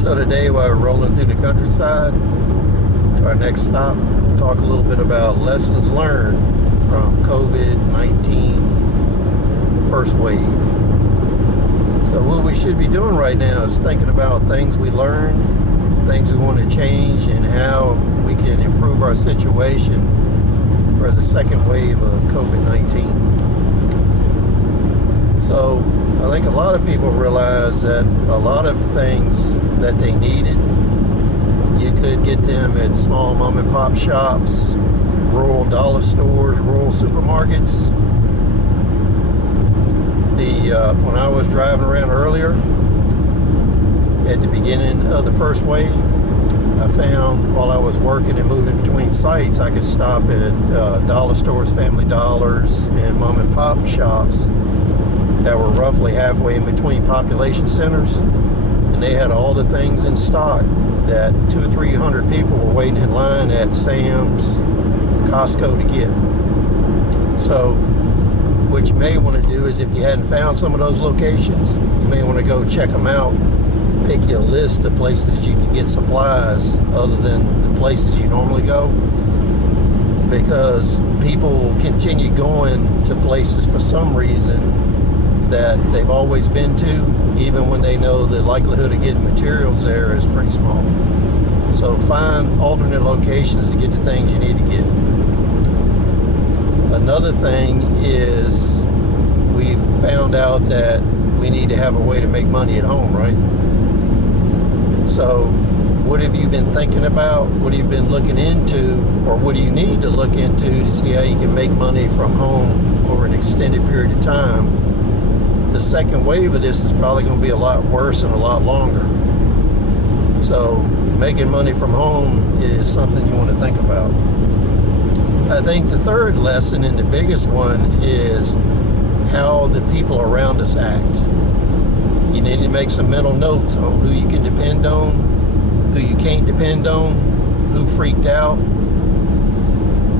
So today while we're rolling through the countryside to our next stop, we'll talk a little bit about lessons learned from COVID-19 first wave. So what we should be doing right now is thinking about things we learned, things we want to change, and how we can improve our situation for the second wave of COVID-19. So I think a lot of people realize that a lot of things that they needed, you could get them at small mom and pop shops, rural dollar stores, rural supermarkets. When I was driving around earlier at the beginning of the first wave, I found while I was working and moving between sites, I could stop at dollar stores, Family Dollars, and mom and pop shops that were roughly halfway in between population centers, and they had all the things in stock that 200 or 300 people were waiting in line at Sam's, Costco to get. So what you may want to do is, if you hadn't found some of those locations, you may want to go check them out, make you a list of places you can get supplies other than the places you normally go, because people will continue going to places for some reason that they've always been to, even when they know the likelihood of getting materials there is pretty small. So find alternate locations to get the things you need to get. Another thing is, we found out that we need to have a way to make money at home, right? So what have you been thinking about? What have you been looking into? Or what do you need to look into to see how you can make money from home over an extended period of time? The second wave of this is probably going to be a lot worse and a lot longer. So making money from home is something you want to think about. I think the third lesson, and the biggest one, is how the people around us act. You need to make some mental notes on who you can depend on, who you can't depend on, who freaked out,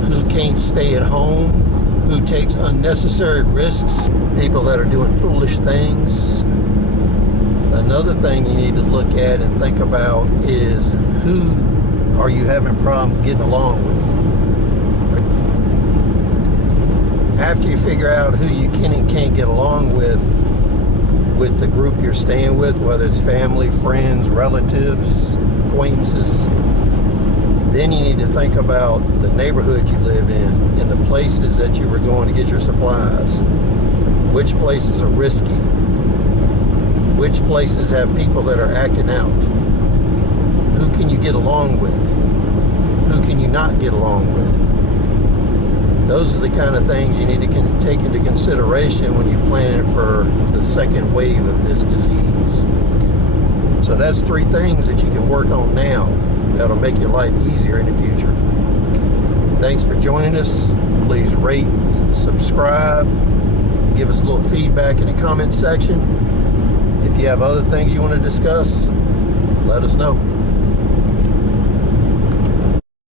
who can't stay at home, who takes unnecessary risks, people that are doing foolish things. Another thing you need to look at and think about is, who are you having problems getting along with? After you figure out who you can and can't get along with the group you're staying with, whether it's family, friends, relatives, acquaintances, then you need to think about the neighborhood you live in and the places that you were going to get your supplies. Which places are risky? Which places have people that are acting out? Who can you get along with? Who can you not get along with? Those are the kind of things you need to take into consideration when you're planning for the second wave of this disease. So that's 3 things that you can work on now that'll make your life easier in the future. Thanks for joining us. Please rate, subscribe, give us a little feedback in the comment section. If you have other things you want to discuss, let us know.